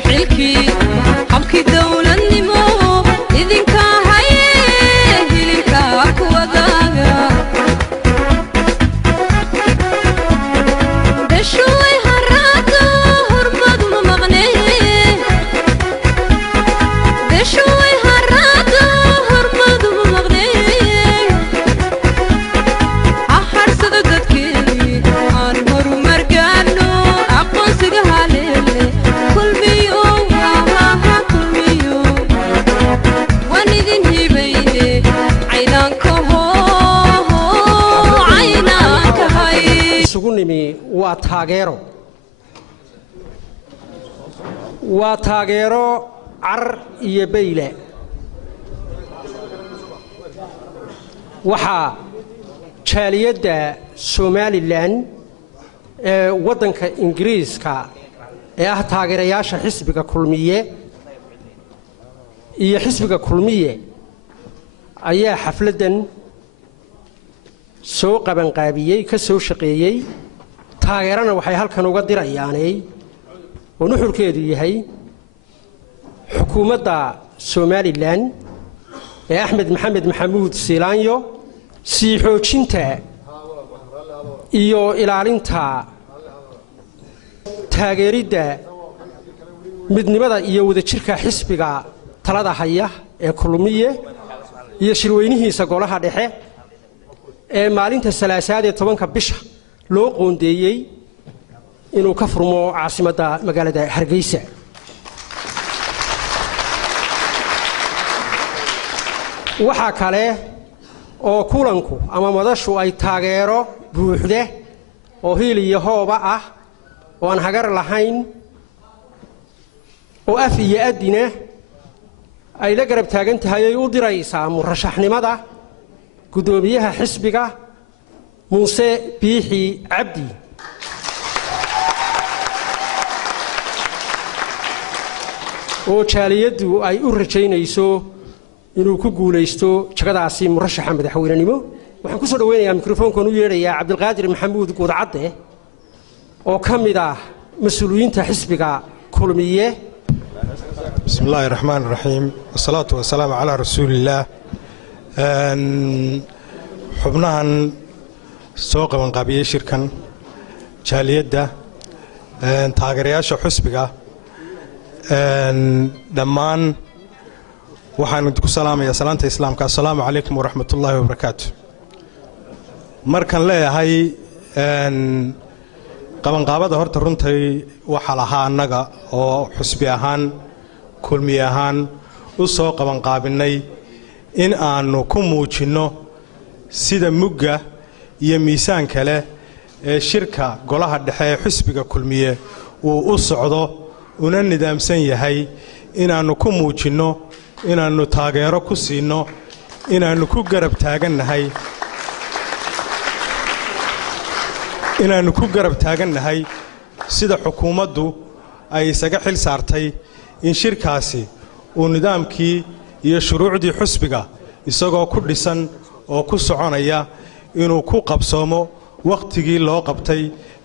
حلكي حبكي دولة النمو إذن كاهيه هلك أكوذاها دشوي هراتو هرمض ممغنيه دشوي هراتو هرمض ممغنيه أحر صددتكي أنهر مرقانو أقون سقها ليلي كل ميو كل ميو وانذن هيبيني عينانك هو عينانك هاي سقوني واتاغيرو عر يبيله وحا جاليدا سوماليلاند ودنka ingiriiska taageerayaasha xisbiga kulmiye iyo xisbiga kulmiye ayaa xafladan soo qaban qaabiyay ka soo shaqeeyay taageerana waxay halkan uga dirayaanay oo nuxurkeedu yahay xukuumadda Somaliland Ahmed Maxamed Maxamuud Siilaanyo sii xoojinta iyo ilaalinta taageerida midnimada iyo wadajirka xisbiga talada haya ee kulmiye iyo shirweynihiisa golaha dhexe ee maalinta salaasaad ee 10ka bisha loo qoondeeyay inuu ka furmo caasimadda magaalada Hargeysa waxa kale oo kulanku ama madashu ay taageero buuxda oo hiil iyo hooba ah oo aan hagar lahayn oo af iyo adina ay la garab taagan tahay ay u diraysaa murashaxnimada gudoomiyaha xisbiga Muuse Biixi Cabdi oo jaaliyadu ay u rajaynayso inuu ku guuleysto jagadaasi murashaxa madaxweynenimo waxaan ku soo dhaweynayaa mikrofoonkan u yeerayaa Cabdilqaadir Maxamuud Goodcadde oo kamid ah mas'uuliyiinta xisbiga kulmiye بسم الله الرحمن الرحيم والصلاة والسلام على رسول الله حبناهن سوق من قبيل شركن جاليدة تاجرياش حسبك دمان وحن نقول سلام يا سلامة الإسلام السلام عليكم ورحمة الله وبركاته مركن لا هاي قبل قابض هرت رنتي وحلها النجا أو حسبيهان kulmiyahan u soo qaban qaabinay in aanu ku muujino sida mugga iyo miisaan kale ee shirka golaha dhexe ee xisbiga kulmiye uu u socdo una nidaamsan yahay inaanu ku muujino inaanu taageero ku siino inaanu ku garab taagannahay sida xukuumaddu ay isaga xil saartay in shirkaasi uu nidaamkii iyo shuruucdii xisbiga isagoo ku dhisan oo ku soconaya inuu ku qabsoomo waqtigii loo qabtay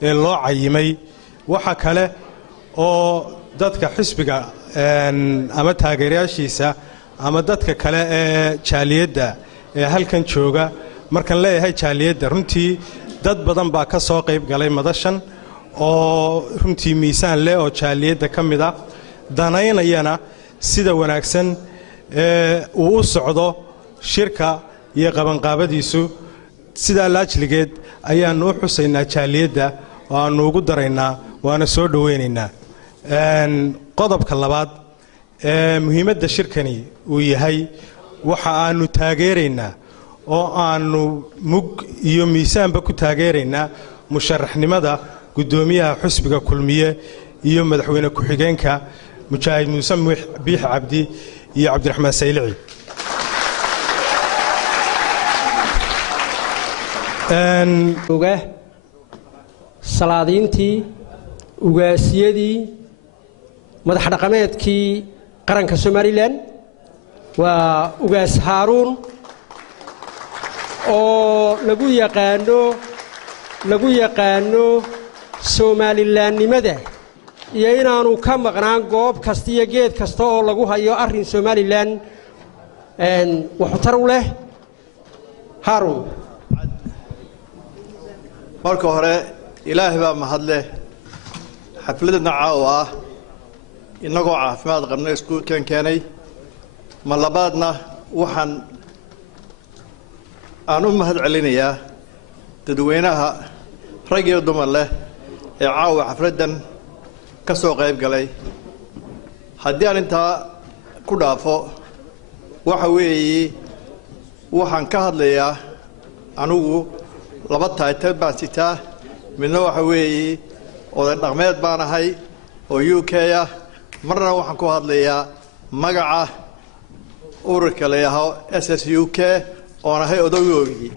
ee loo cayimay waxa kale oo dadka xisbiga ama taageerayaashiisa ama dadka kale ee jaaliyadda ee halkan jooga markan leeyahay jaaliyadda runtii dad badan baa ka soo qayb galay madashan oo runtii miisaan leh oo jaaliyadda ka mid ah danaynayana sida wanaagsan uu u socdo shirka iyo qabanqaabadiisu sida laajligeed ayaanu u xusaynaa jaaliyadda oo aanu ugu daraynaa waana soo dhaweynaynaa qodobka labaad ee muhiimadda shirkani uu yahay waxa aanu taageeraynaa oo aanu mug iyo miisaanba ku taageeraynaa musharaxnimada gudoomiyaha xisbiga kulmiye iyo madaxweyne ku-xigeenka مجاهد موسى بيح عبدي يا عبد الرحمن سيلعي salaadiintii ugaasiyadii madax dhaqameedkii qaranka Somaliland waa ugaas Haaruun oo lagu yaqaano Somalilandnimada iyo inaanu ka maqnaan goob kasta iyo geed kasta oo lagu hayo arrin Somaliland waxtar u leh Harun marka hore ilaahay baa mahad leh xafladna caawa inagoo caafimaad qabnay isku keenay ma labaadna waxaan aan u mahad celinayaa dadweynaha rag iyo dumar leh ee caawa xafladan ka soo qayb galay haddii aan intaa ku dhaafo waxa weeye waxaan ka hadlayaa anigu laba title baan sitaa midna waxa weeye oday dhaqameed baan ahay oo UK ah marna waxaan ku hadlayaa magaca ururka la yiraahdo SSUK oo ahay odaygii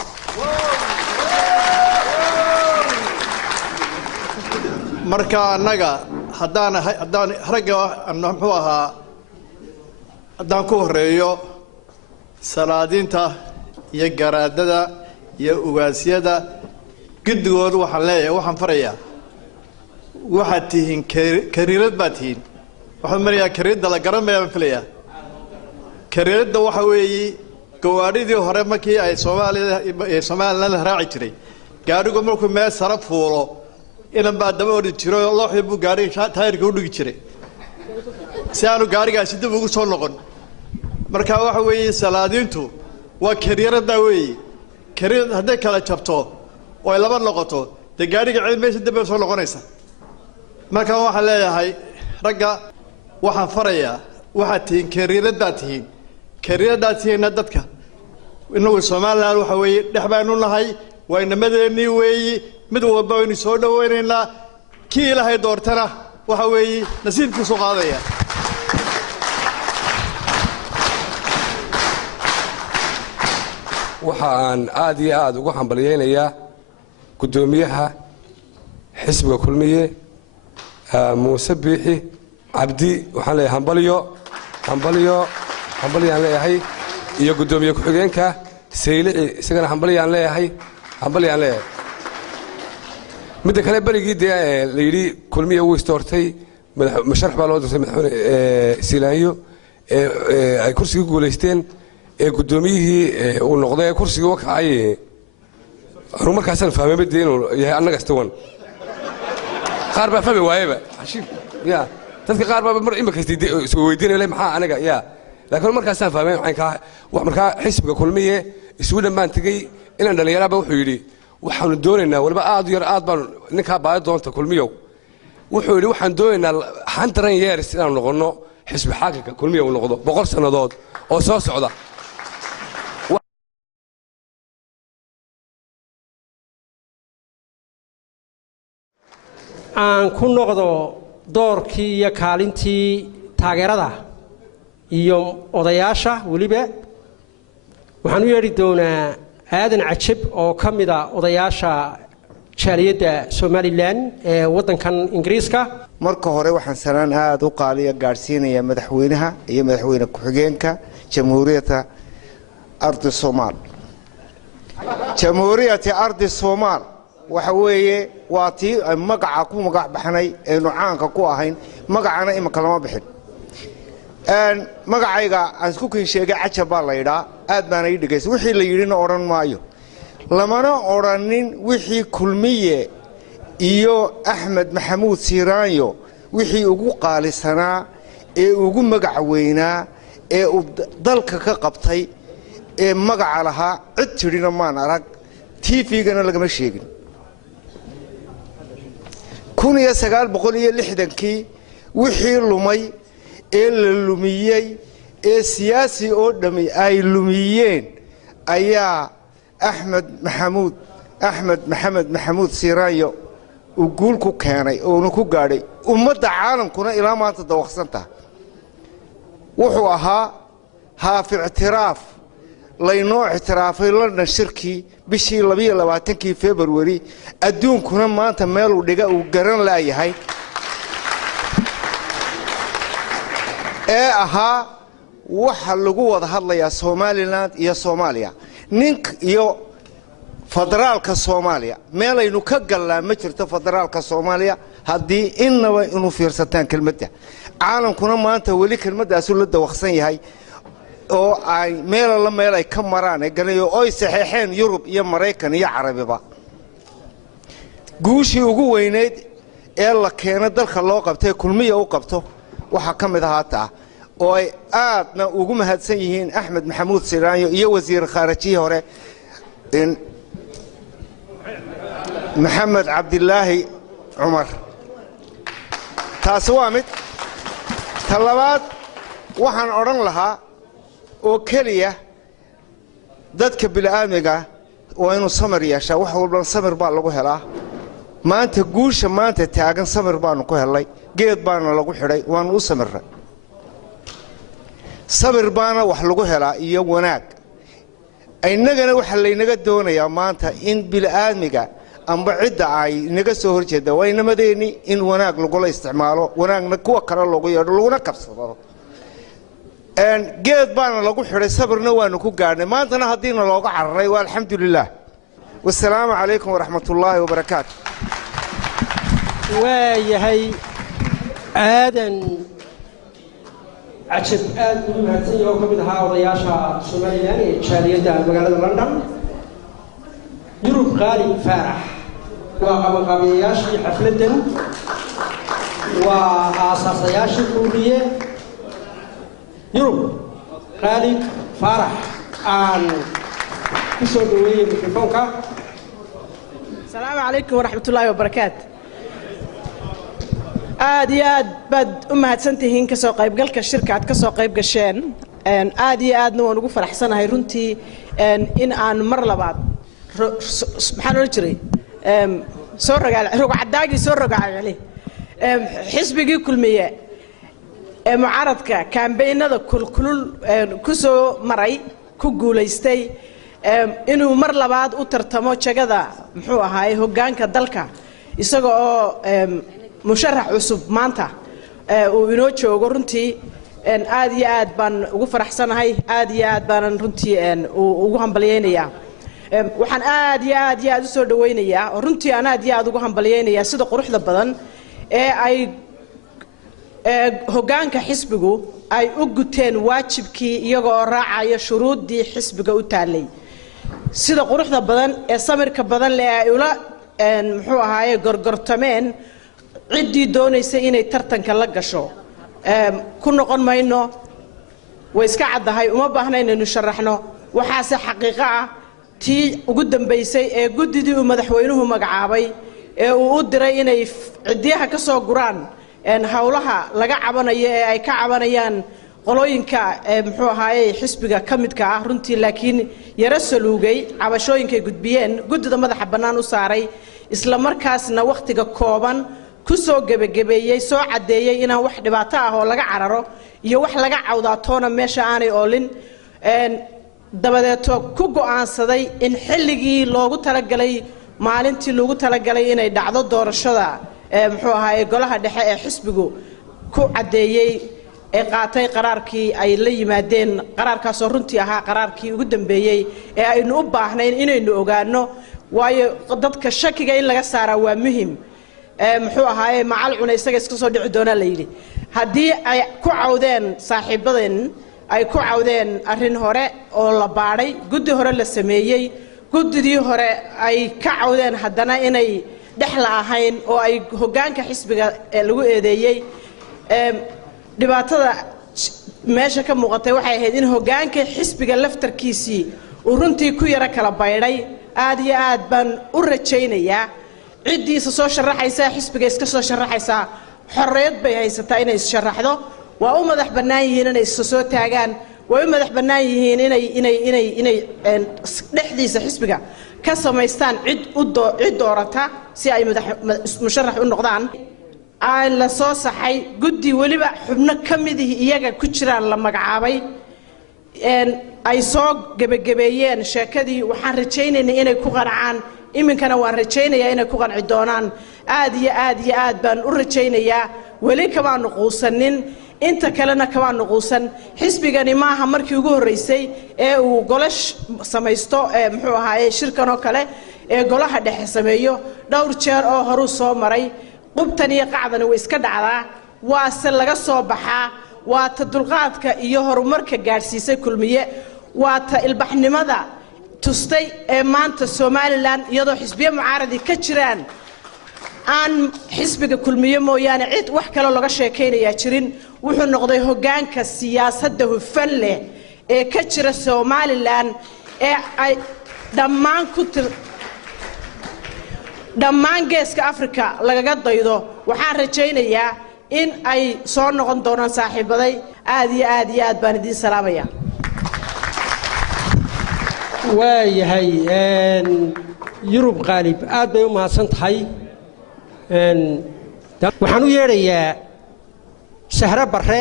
marka anaga haddaan ragga muxuu ahaa haddaan ku horeeyo salaadiinta iyo garaadada iyo ugaasyada guddigooda waxaan leeyahay waxaan farayaa waxaad tihiin kariirad baad tihiin waxaan marayaa kariirada la garanaya baan filayaa kariirada waxa weeye gawaadhidii hore markii ay Soomaaliland raaci jiray gaadhigu markuu meel sare fuulo inan baa daba ordi jiray oo looxii buu gaadhiga taayirka u dhigi jiray si aanu gaadhigaasi dib ugu soo noqon marka waxa weeye salaadiintu waa kariirada weeye kariir hadday kala jabto oo ay laba noqoto de gaadhiga cid meesha dib soo noqonaysa marka waxaan leeyahay ragga waxaan farayaa waxaad tihiin kariiradaad tihiin dadka inagu Soomaaliland waxa weeye dhex baanu nahay waa inamadeenii weeye mid walba waynu soo dhaweynaynaa kii ilaahay doortana waxa weeye nasiibkiisu qaadaya waxaan aad iyo aad ugu hambalyeeynaya gudoomiyaha xisbiga kulmiye Muuse Biixi Cabdi waxaan leeyahay hambaliyaan leeyahay iyo gudoomiye ku xigeenka Saylici isagana hambaliyaan leeyahay midda kale barigii la yiri kulmiye uu istoortay masharax baa loo doortay madaxweyne Silaayo ay kursiga guuleysteen gudoomiyihii uu noqday kursiga wakacay anu markaasaan fahmay midii inuu yahay annaga istawan qaar baa fahmi waayaba ya dadka qaar baa mar imika isoo weydiinay maxaa anaga ya laakiin markaasaan fahmay markaa xisbiga kulmiye isugu dhammaan tagay inaan dhalinyaraba wuxuu yidhi waxaanu doonaynaa waliba aad u yar aad baan ninkaa baadi doonta kulmiyow wuxuu yidhi waxaan doonaynaa 100 years inaanu noqonno xisbi xaakimka kulmiye uu noqdo 100 sannadood oo soo socda aan ku noqdo doorkii iyo kaalintii taageerada iyo odayaasha waliba waxaan u yeeri doonaa aadan cajab oo kamida odayaasha jaaliyada Somaliland ee wadankan Ingiriiska marka hore waxaan salaan aad u qaaliya gaarsiinaya madaxweynaha iyo madaxweyne ku-xigeenka Jamhuuriyadda Ardi Soomaal Jamhuuriyadda Ardi Soomaal waxa weeye waa tii magaca ku magac baxnay ee nucaanka ku ahayn magacana imika lama bixin magacayga aan isku kin sheegay cajab baa la yidhaa aad baan ay dhigaysay wixii la yidhina oran maayo lamana oranin wixii kulmiye iyo Axmed Maxamuud Siiraanyo wixii ugu qaalisanaa ee ugu magac weynaa ee dalka ka qabtay ee magaca lahaa cid tirina maan arag TV-gana lagama sheegin 1960kii wixii lumay ee la lumiyay ee siyaasi oo dhami ay lumiyeen ayaa Axmed Maxamed Maxamuud Siiraanyo uu guul ku keenay oo ku gaadhay ummadda caalamkuna ilaa maanta dawaqsanta wuxuu ahaa haaf ictiraaf laynoo ictiraafay London shirkii bishii 22 February adduunkuna maanta meel uu dhiga uu garan laayahay ee ahaa waxa lagu wada hadlayaa Somaliland iyo Soomaaliya nink iyo federaalka Soomaaliya meelaynu ka galnaa ma jirto federaalka Soomaaliya haddii innaba inuu fiirsataan kelmadda caalamkuna maanta weli kelmaddaas la dawaqsan yahay oo ay meel ay ka maraan ee ganayo oo ay saxeexeen Yurub iyo Mareykan iyo Carabiba guushii ugu weyneed ee la keenay dalka loo qabtay kulmiye u qabto waxa ka mid ahaa oo ay aadna ugu mahadsan yihiin Axmed Maxamuud Siiraanyo iyo wasiir khaarijiye hore محمد عبد الله عمر تاسوامد طلبات waxaan oran lahaa oo kaliya dadka bilaaamiga oo inuu samir yeesho wax walba samir baa lagu helaa maanta guusha maanta taagan samir baan ku helay geed baan lagu xidhay waan u samiray samir baana wax lagu helaa iyo wanaag aynagana waxa laynaga doonayaa maanta in bilaaamiga amba cidda ay naga soo horjeeda waynamadeenni in wanaag lagu la isticmaalo wanaagna kuwa kale loogu yeedho laguna kabsado geed baana lagu xidhay sabirna waanu ku gaadhnay maantana haddiina looga cararay waa alxamdulilah wassalaamu calaykum waraxmatullaahi wabarakaatu waayahay aadan cajab aad ugu mahadsan yahay oo ka mid ahaa odayaasha Soomaaliland ee jaaliyadda magaalada London Yurub qaali faarax وقبياشي حفلتن وأساسياشي كلية يوم خالد فرح عن كسودوية بكفوكا. السلام عليكم ورحمة الله وبركاته. aad bad umahad santihiin ka soo qayb galka shirkad ka soo qayb gasheen aad waan ugu faraxsanahay runtii in aan mar labaad maxaan oran jiray soo rogacay xisbigii kulmiye mucaaradka kaambeynada kulkulul ku soo maray ku guuleystay inuu mar labaad u tartamo jagada muxuu ahaay hoggaanka dalka isaga oo musharax cusub maanta uu inoo joogo runtii aad baan ugu faraxsanahay aad baan runtii ugu hambalyeynaya waxaan aad u soo dhaweynayaa runtii aan aad ugu hambalyeynaya sida quruxda badan ee ay hoggaanka xisbigu ay u guteen waajibkii iyaga oo raacaya shuruudii xisbiga u taalay sida quruxda badan ee samirka badan leh ay ula muxuu ahaay gorgortameen ciddii doonaysay inay tartanka la gasho ku noqon mayno way iska caddahay uma baahna inaynu sharaxno waxaase xaqiiqo ah tii ugu dambaysay ee guddidii uu madaxweynuhu magacaabay ee uu u diray inay ciddiyaha ka soo guraan hawlaha laga cabanayo ee ay ka cabanayaan qolooyinka muxuu ahaayey xisbiga ka midka ah runtii laakiin yara saluugay cabashooyinkay gudbiyeen guddida madaxa bannaan u saaray isla markaasna wakhtiga kooban ku soo gabagabeeyay soo cadeeyay inaan wax dhibaato ah oo laga cararo iyo wax laga cawdaatoona meesha aanay oolin dabadeeto ku go'aansaday in xilligii loogu talagalay maalintii loogu talagalay inay dhacdo doorashada muxuu ahaay golaha dhexe ee xisbigu ku cadeeyay ee qaatay qaraarkii ay la yimaadeen qaraarkaas oo runtii ahaa qaraarkii ugu dambeeyay ee aynu u baahnayn inaynu ogaano waayo dadka shakiga in laga saaraa waa muhiim muxuu ahaay macal cuna isaga iska soo dhici doona la yiri hadii ay ku cawdeen saaxiibadeen ay ku cawdeen arrin hore oo la baaray guddi hore la sameeyay guddidii hore ay ka cawdeen haddana inay dhexla ahayn oo ay hoggaanka xisbiga lagu eedeeyay dhibaatada meesha ka muuqatay waxay ahayd in hoggaanka xisbiga laftarkiisii uu runtii ku yara kala baydhay aad baan u rajaynayaa ciddiisa soo sharaxaysa xisbiga iska soo sharaxaysa xorriyad bay haysataa inay is sharaxdo waa u madax bannaan yihiin inay is soo taagaan way u madax bannaan yihiin inay dhexdiisa xisbiga ka samaystaan cid doorata si ay musharax u noqdaan aan la soo saxay guddi waliba xubno ka mid iyaga ku jiraan la magacaabay ay soo gabagabeeyeen sheekadii waxaan rajaynaynaa inay ku qancaan iminkana waan rajaynayaa inay ku qanci doonaan aad baan u rajaynayaa weli kama nuquusanin inta kalena kama nuquusan xisbigani maaha markii ugu horeysay ee uu golash samaysto muxuu ahaayay shirkan oo kale ee golaha dhexe sameeyo dhowr jeer oo horu soo maray qubtan iyo qacdan way iska dhacdaa waase laga soo baxaa waa ta dulqaadka iyo horumarka gaarsiisay kulmiye waa ta ilbaxnimada tustay ee maanta Soomaaliland iyadoo xisbiye mucaaradi ka jiraan aan xisbiga kulmiye mooyaane cid wax kale laga sheekeynaya jirin wuxuu noqday hoggaanka siyaasadda hufan leh ee ka jira Soomaaliland ee ay dhammaan geeska Afrika lagaga daydo waxaan rajaynayaa in ay soo noqon doonaan saaxiibaday aad iyo aad baan idin salaamaya waayahay yurub qaalib aad bay u mahadsan tahay waxaan u yeedhayaa Sahra Barre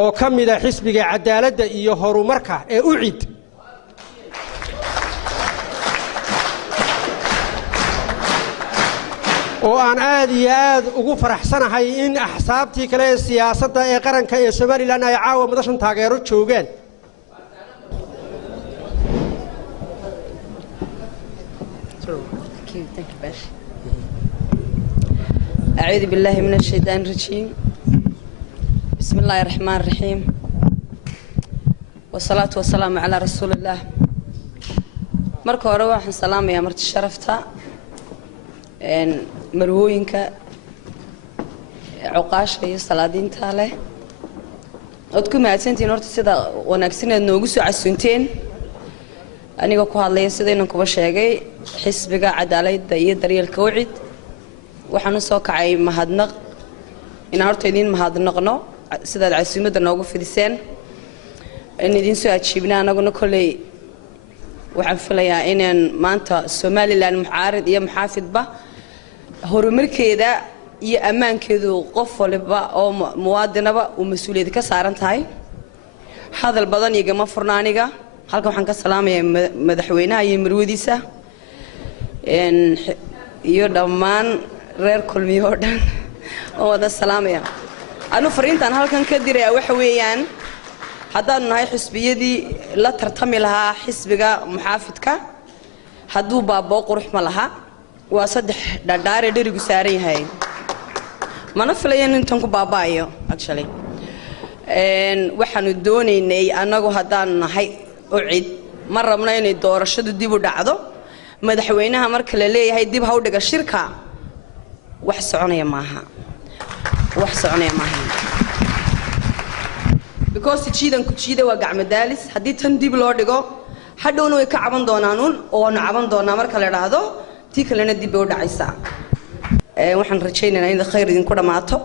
oo ka mid ah xisbiga cadaaladda iyo horumarka ee UCID oo aan aad iyo aad ugu faraxsanahay in axsaabtii kale ee siyaasadda ee qaranka ee Soomaaliland ay caawa madashan taageero joogaan أعوذ بالله من الشيطان الرجيم بسم الله الرحمن الرحيم والصلاة والسلام على رسول الله marka hore waxaan salaamayaa marti sharafta marwooyinka cuqaasha iyo salaadiinta leh od ku mahadsantiin horta sida wanaagsan ee noogu soo casuunteen aniga ku hadlaya sida inaan kuba sheegay xisbiga cadaaladda iyo daryeelka UCID waxaan soo kacay mahadnaq in horta idin mahadnaqno sida casuumadda noogu fidiseen in idin soo ajiibna anaguna kulay waxaan filayaa inaan maanta Soomaaliland mucaarid iyo muxaafidba horumarkeeda iyo ammaankeedu qof walba oo muwaadinaba uu mas'uuliyad ka saaran tahay hadal badan igama furnaaniga halka waxaan ka salaamayaa madaxweynaha iyo marwadiisa iyo dhammaan reer kulmiye oo dhan oo wada salaamaya anu fariintan halkan ka diray waxa weeyaan haddaan nahay xisbiyadii la tartami lahaa xisbiga muxaafidka hadduu baaboo qurux ma laha waa saddex dhadhaare dherigu saaran yahay mana filayn intan ku baabaayo actually waxaanu doonaynay anagu haddaan nahay UCID ma rabno inay doorashadu dib u dhacdo madaxweynaha marka la leeyahay dib ha u dhiga shirka wax soconaya maaha because jiidan ku jiida waa gacmadaalis haddii tan dib loo dhigo hadhowna way ka caban doonaan oo aanu caban doonaa marka la dhaahdo tii kalena dib u dhacaysaa waxaan rajaynaynaa in khayr idinku dhamaato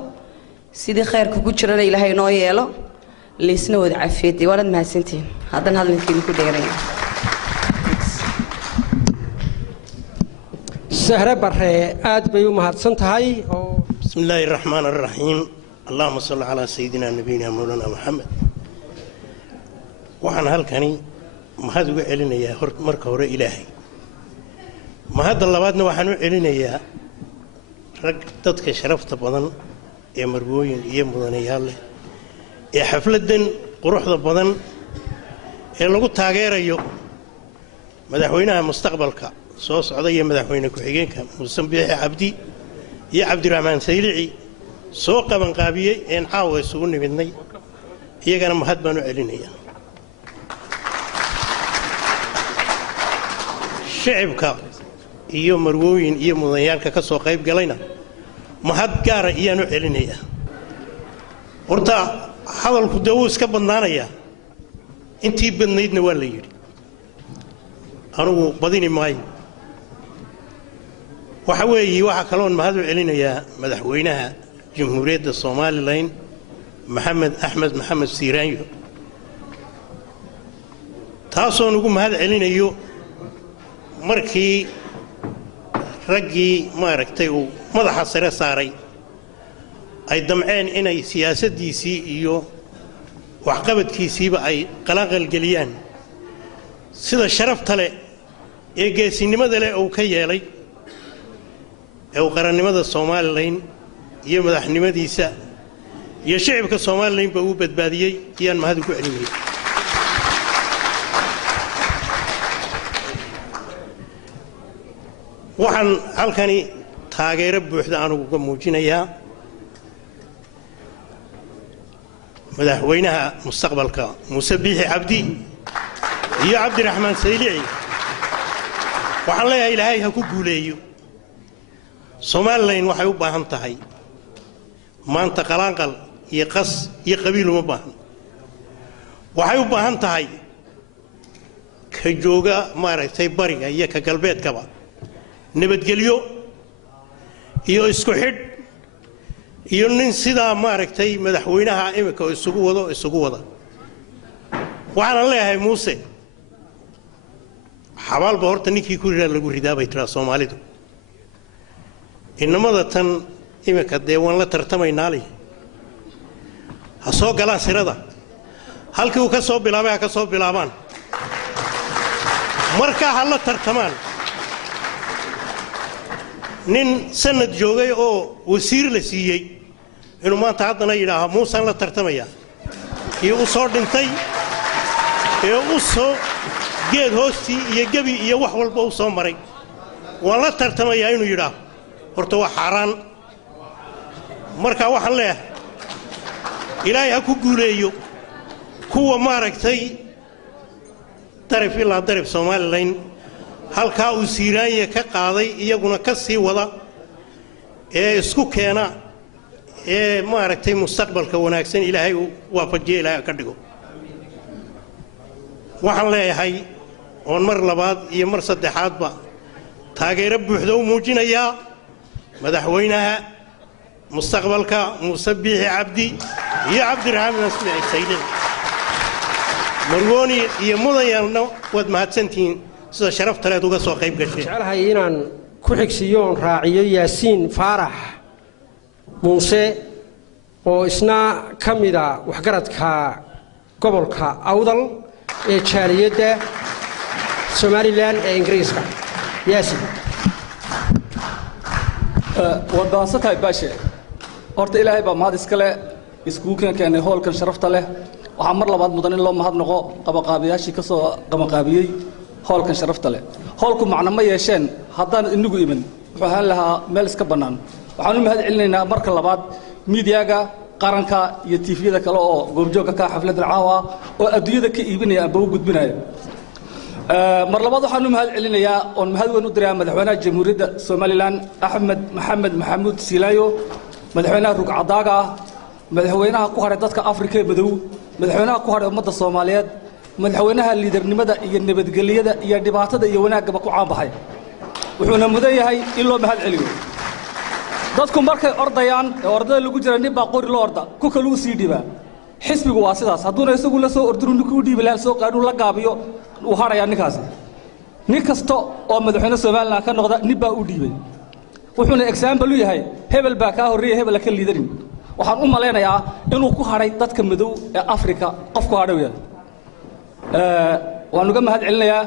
sidii khayrka ku jirana ilaahay noo yeelo leesna wada caafiyeed waanad mahadsantiin haddana hadalkiin ku dheeray Sahra Barre aad bay u mahadsan tahay oo bismillaahir rahmaanir rahiim اللهم صل على سيدنا نبينا مولانا محمد waxaan halkani mahad uga celinayaa marka hore ilaahay mahad labaadna waxaan u celinayaa rag dadka sharafta badan ee marwooyin iyo mudanayaal leh ee xafladan quruxda badan ee lagu taageerayo madaxweynaha mustaqbalka soo socda iyo madaxweyne ku xigeenka Muuse Biixi Cabdi iyo Cabdiraxmaan Saylici soo qaban qaabiyay in caawa isugu nimidnay iyagana mahad baan u celinayaa shacabka iyo marwooyin iyo mudanayaalka ka soo qayb galayna mahad gaar ah iyaan u celinayaa horta hadalku dawuu iska badnaanaya intii badnaydna waa la yiri anigu badini maayo waxa weeye waxa kaloon mahad u celinayaa madaxweynaha جمهورية الصوماليين محمد سيرانيو تاسو نقوم هذا علينا يو مركي رجي ما ركتيو ماذا حصل صاري أي دمعين إن أي سياسة دي سي يو وعقبت كيسي بأي قلاق الجليان سيدا شرف تلي إيجي سينما دلي أو كيالي أو قرن ماذا الصوماليين iyo madaxnimadiisa iyo shacabka Soomaaliyeed baa uu badbaadiyay iyaan mahad ugu celinay waxaan halkani taageero buuxda aan ugu muujinayaa madaxweynaha mustaqbalka Muuse Biixi Cabdi iyo Cabdiraxmaan Saylici waxaan leeyahay Ilaahay ha ku guuleeyo Soomaaliland waxay u baahan tahay maanta qalaanqal iyo qas iyo qabiil uma baahan waxay u baahan tahay ka jooga maaragtay bariga iyo ka galbeedkaba nabadgelyo iyo isku xidh iyo nin sidaa maaragtay madaxweynaha imika isugu wada waxaan leeyahay Muuse xabaalba horta ninkii ku ridaa lagu ridaa bay tiraa Soomaalidu inamada tan imika deewan la tartamaynaa ha soo galaan sirada halkii uu ka soo bilaabay ha ka soo bilaabaan marka ha la tartamaan nin sanad joogay oo wasiir la siiyay inuu maanta haddana yidhaaho Muusaan la tartamaya iyo u soo dhintay ee u soo geed hoostii iyo gabi iyo wax walba u soo maray waan la tartamaya inuu yidhaaho horta waa xaraan marka waxaan leeyahay Ilaahay ha ku guuleeyo kuwa maaragtay daraf ilaa daraf Soomaaliland halka uu Siiraanya ka qaaday iyaguna ka sii wada ee isku keena ee maaragtay mustaqbalka wanaagsan Ilaahay uu waafajiyo Ilaahay ka dhigo waxaan leeyahay oo mar labaad iyo mar saddexaadba taageero buuxda u muujinayaa madaxweynaha mustaqbalka Muuse Biixi Cabdi iyo Cabdiraxmaan Saylici marwooni iyo mudayana wad mahadsantiin sida sharafta leh uga soo qayb gashay jecelahay inaan ku xigsiyo on raaciyo Yaasiin Faarax Muuse oo isna kamida waxgaradka gobolka Awdal ee jaaliyada Somaliland ee Ingiriiska Yaasiin wadaansatay baashe horta Ilaahay baa mahad iska leh isku keenay hoolkan sharafta leh waxa mar labaad mudan in loo mahad noqo qabaqaabiyaashii ka soo qabaqaabiyay hoolkan sharafta leh hoolku macna ma yeesheen haddaan inagu iman wuxuu ahaan lahaa meel iska bannaan waxaan u mahad celinaynaa marka labaad miidiyaga qaranka iyo tiifiyada kale oo goobjoogka ka xafladda caawa oo adduunyada ka iibinaya amba u gudbinaya mar labaad waxaan u mahad celinayaa oo mahad weyn u diraa madaxweynaha jamhuuriyadda Soomaaliland Axmed Maxamed Maxamuud Silaayo madaxweynaha rugcadaaga madaxweynaha ku haray dadka Afrika ee madow madaxweynaha ku haray ummadda Soomaaliyeed madaxweynaha liidarnimada iyo nabadgelyada iyo dhibaatada iyo wanaagga ku caan baxay wuxuuna mudan yahay in loo mahad celiyo dadku markay ordayaan ee ordada lagu jira nin baa qori loo orda ku kale uu sii dhibaa xisbigu waa sidaas hadduna isagu la soo orduru ninkuu dhiibi lahaa soo qaaduu la gaabiyo uu haraya ninkaas nin kasta oo madaxweyne Soomaaliland ka noqda nin baa u dhiibay wuxuuna example u yahay hebel baa ka horeeyay hebel ka liidarin waxaan u maleynayaa inuu ku haray dadka madow ee Afrika qof ku hadhawaya waan uga mahad celinayaa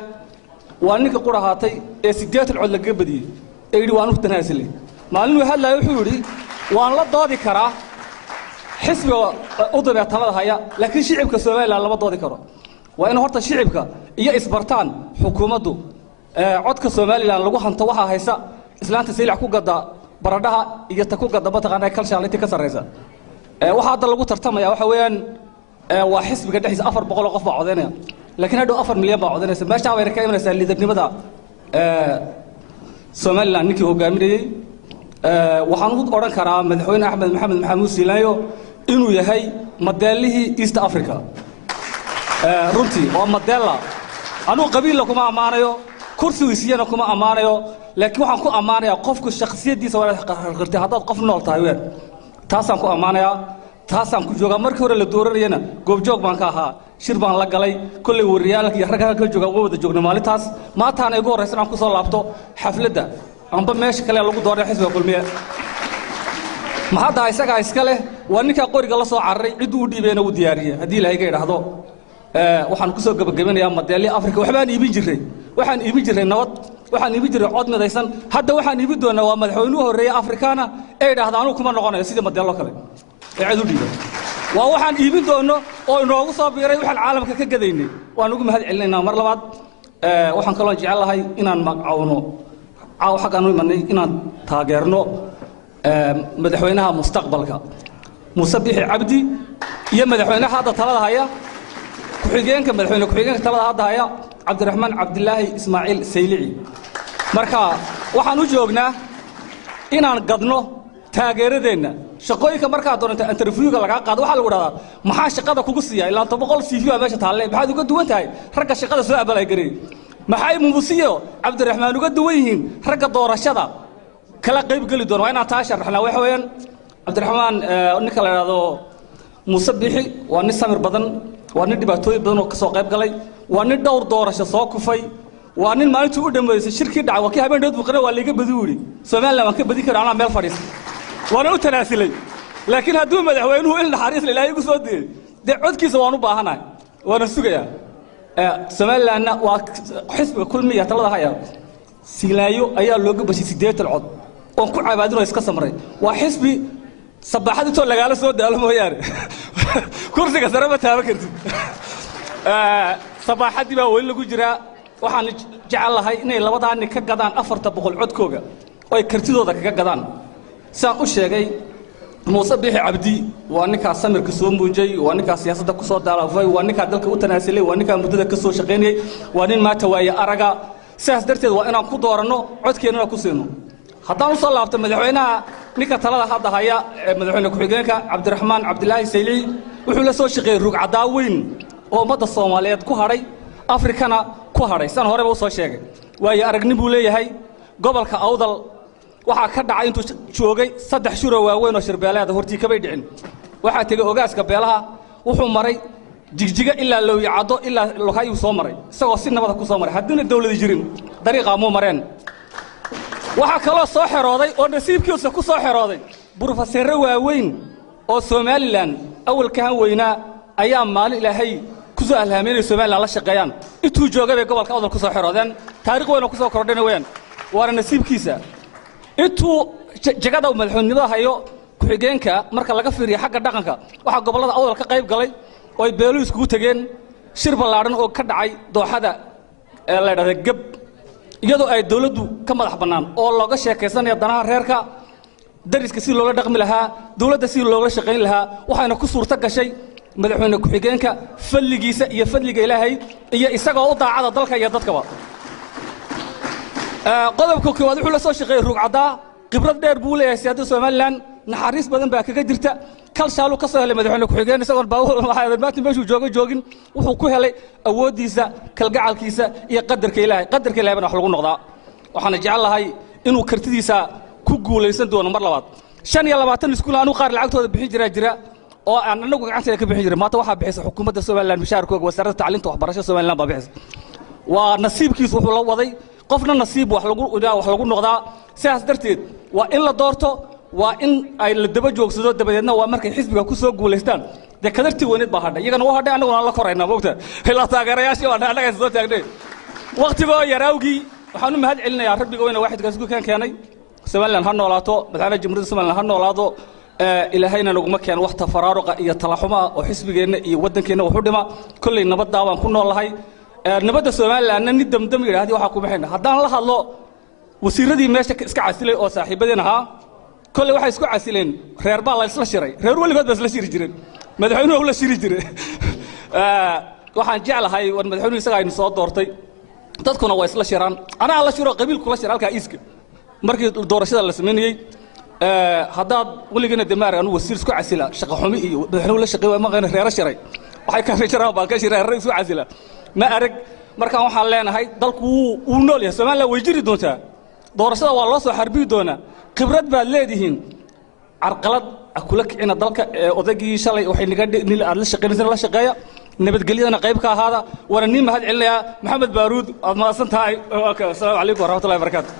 waa ninka qurahaatay ee 8 cod laga badiyay ee yiri waan u tanaasulay maalin uu hadlayo wuxuu yiri waan la doodi karaa xisbiga u daba talada haya laakiin shicibka Soomaaliland lama doodi karo waa in horta shicibka iyo isbartaan xukuumaddu codka Soomaaliland lagu hanto waxa haysa islaanta Saylici ku gada baradhaha iyo ta ku gada bataqaanay kalshaalintii ka sareysa waxa hadda lagu tartamaya waxa weeyaan waa xisbiga dhexdiisa 400 qof baa codeynaya laakiin hadda 4 milyan baa codeynaysa meesha way ka imanaysaa liidarnimada Soomaaliland ninkii hogaaminayay waxaan u oran karaa madaxweyne Axmed Maxamed Maxamuud Silaayo inuu yahay modelihii East Africa runtii waa modela anuu qabiil kuma amaanayo kursigiisana kuma amaanayo laakiin waxaan ku amaanayaa qofku shakhsiyadiisa waa qartay haddaad qof nool tahay weer taasaan ku amaanayaa taasaan ku joogaa markii hore la dooranayna goobjoog baan ka ahaa shir baan la galay kullay wariyaalka iyo ragga ka jooga wada joogna maalintaas maantaana igu horeysan aan ku soo laabto xafladda amba meesha kale lagu dooray xisbiga kulmiye ma hadda isaga iska leh waa ninka qoriga la soo cararay cid uu dhiibeena u diyaariyay hadii ilaahay ka yiraahdo waxaan ku soo gabagabanayaa modelli Afrika waxbaan iibin jiray nabad waxaan iibin jiray cod midaysan hadda waxaan iibin doonaa waa madaxweynuhu horeeyay Afrikaana ee yiraahdaan uu kuma noqonayo sida modello kale ee cid u dhiibay waa waxaan iibin doono oo inoogu soo biiray waxaan caalamka ka gadaynay waan ugu mahad celinaynaa mar labaad waxaan kaloo jecelahay inaan magacawno xaqaan u imanay inaan taageerno madaxweynaha mustaqbalka Muuse Bixi Cabdi iyo madaxweynaha hadda talada haya madaxweyne ku-xigeenka talada hadda haya Cabdiraxmaan Cabdilaahi Ismaaciil Saylici marka waxaan u joognaa inaan gadno taageeradeena shaqooyinka marka doonta interviewga laga qaado waxa lagu dhadaa maxaa shaqada kugu siiyaa ilaa 100 CV meesha taale maxaad uga duwan tahay ragga shaqada soo abalay garay maxay muusiyo Cabdiraxmaan uga duwan yihiin ragga doorashada kala qayb gali doon waa inaan taashar raxna waxa weeyaan Cabdiraxmaan ninka la yiraahdo Muuse Bixi waa nin samir badan waa nin dhibaatooyin badan oo ka soo qayb galay waa nin dhowr doorasho soo kufay waa nin maalintii u dhameeyay shirkii dhacay waa kii habeenadood buqray waa liiga badiyay Soomaaliland waan ka badi karaa anaa meel fadhiis وانا اتناسلي لكن هدو مدحوينه إلا حريص لله يقول صدق ده عد كيس وانو باهنا وانا سجيا سمعنا لأن وحسب كل مية تلا هيا سيلايو أيا لوجو بس يسديت العد وانكو عبادنا يسقط مرة وحسبي صباحات تقول لك على صوت ده على مهيار كرسي كسرة بتها بكرت صباحات بقى وين لقوا جرا وحن جعل هاي إن لوضع إن كجدان أفرت بقول عد كوجا ويكرتيدو ذاك كجدان سان أشياء Muuse Bixi Cabdi waa ninka samirka soo muujay waa ninka siyaasadda ku soo daalafay waa ninka dalka u tanaasulay waa ninka muddada ka soo shaqeynay waa nin maanta waaya araga sidaas darteed waa inaan ku dooranno codkeena ku siino haddaan u soo laabto madaxweynaha ninka talada hadda haya madaxweyne ku-xigeenka Cabdiraxmaan Cabdilaahi Saylici wuxuu la soo shaqeeyay rug cadaa weyn oo ummadda Soomaaliyeed ku haray Afrikana ku haray san horeba u soo sheegay waaya aragnimo uu leeyahay gobolka Awdal waxa ka dhacay intuu joogay 3 shuro waaweyn oo shirbeelaada hortii ka bay dhicin waxa tagay ogaaska beelaha wuxuu maray jigjiga ilaa loo yacado ilaa loohay soo maray isagoo si nabad ku soo maray hadina dawladda jirin dariiqa mu mareen waxa kale soo xirooday oo nasiibkiisa ku soo xirooday professor waaweyn oo Soomaaliland awal ka weynaa ayaa maal ilaahay ku soo alhaameeyay Soomaaliland la shaqeeyaan intuu joogay gobolka Awdal ku soo xiroodeen taariikh weyn oo ku soo kordhinay weyn waana nasiibkiisa intuu jagada madaxweynimada hayo ku-xigeenka marka laga fiiriyo xagga dhaqanka waxa gobolada Awdal ka qayb galay oo ay beelo isku tageen shir ballaaran oo ka dhacay dooxada la yiraahdo gab iyadoo ay dawladdu ka madax banaan oo looga sheekeysanayo danaha reerka dariska si looga dhaqmi lahaa dawladda si looga shaqeyn lahaa waxayna ku suurta gashay madaxweyne ku-xigeenka falligiisa iyo fadliga Ilaahay iyo isagoo u daacada dalka iyo dadkaba qodobka koowaad wuxuu la soo shaqeeyay rug cadaa khibrad dheer buu leeyahay siyaasadda Soomaaliland naxariis badan baa kaga jirta kal shaalu ka soo helay madaxweyne ku-xigeen isagoo maanta meeshuu joogin wuxuu ku helay awoodiisa kalgacalkiisa iyo qadarka Ilaahay wax lagu noqdaa waxaan jecelahay inuu kartidiisa ku guuleysan doono mar labaad 25 iskuul aanu qaar lacagtooda bixin jira oo aan anagu gacanta ka bixin jiray maanta waxa bixisay xukuumadda Soomaaliland mishaarkooda wasaaradda tacliinta waxbarashada Soomaaliland baa bixisay waa nasiibkiisu wuxuu la waday qofna nasiib wax lagu noqdaa sidaas darteed waa in la doorto waa in ay la daba joogsado dabadeedna waa markay xisbiga ku soo guuleystaan de kadartii weyneed baa hadhay iyagana waa hadhay anaguna la koraynaa moogta ilaa taageerayaashii waa anaga soo taagnay waqtigoo yaraawgii waxaan u mahad celinayaa rabbiga weyna waaxidkaas ku keenay Soomaaliland ha noolaato madaxweynaha jamhuuriyadda Soomaaliland ha noolaado ilaahayna naguma keen wax tafaraaruqa iyo talaxuma oo xisbigeena iyo wadankeena wuxuu dhima kulli nabad daawaan ku noolahay nabadda Soomaaliland nid damdam yiraahdi waxa ku bixina haddaan la hadlo wasiiradii meesha iska casilay oo saaxiibadeen ahaa kulli waxa isku casileen reer baa la isla shiray reer waligood baa isla shiri jireen madaxweynuhu la shiri jiray waxaan jeclahay war madaxweynuhu isaga aynu soo doortay dadkuna waa isla shiraan anaa la shiro qabiil kula shir halka iiska markii doorashada la sameeyay haddaad waligeena damaar anu wasiir isku casila shaqo xumi iyo madaxweynuhu la shaqeeyay ma qeyn reer shiray waxay ka fiiraan baa ka shiray reer isku casila ma arag markaan waxaan leenahay dalku uu nool yahay Soomaaliland way jiri doontaa doorashada waa loo soo xarbi doonaa khibrad baad leedihiin arqalad akula kicina dalka odagii shalay waxay naga la shaqeynaysan la shaqeeya nabadgelyadana qayb ka ahaada wana nin mahad celinayaa Maxamed Baaruud aad maasan tahay assalaamu calaykum waraxmatullaahi wabarakaatuh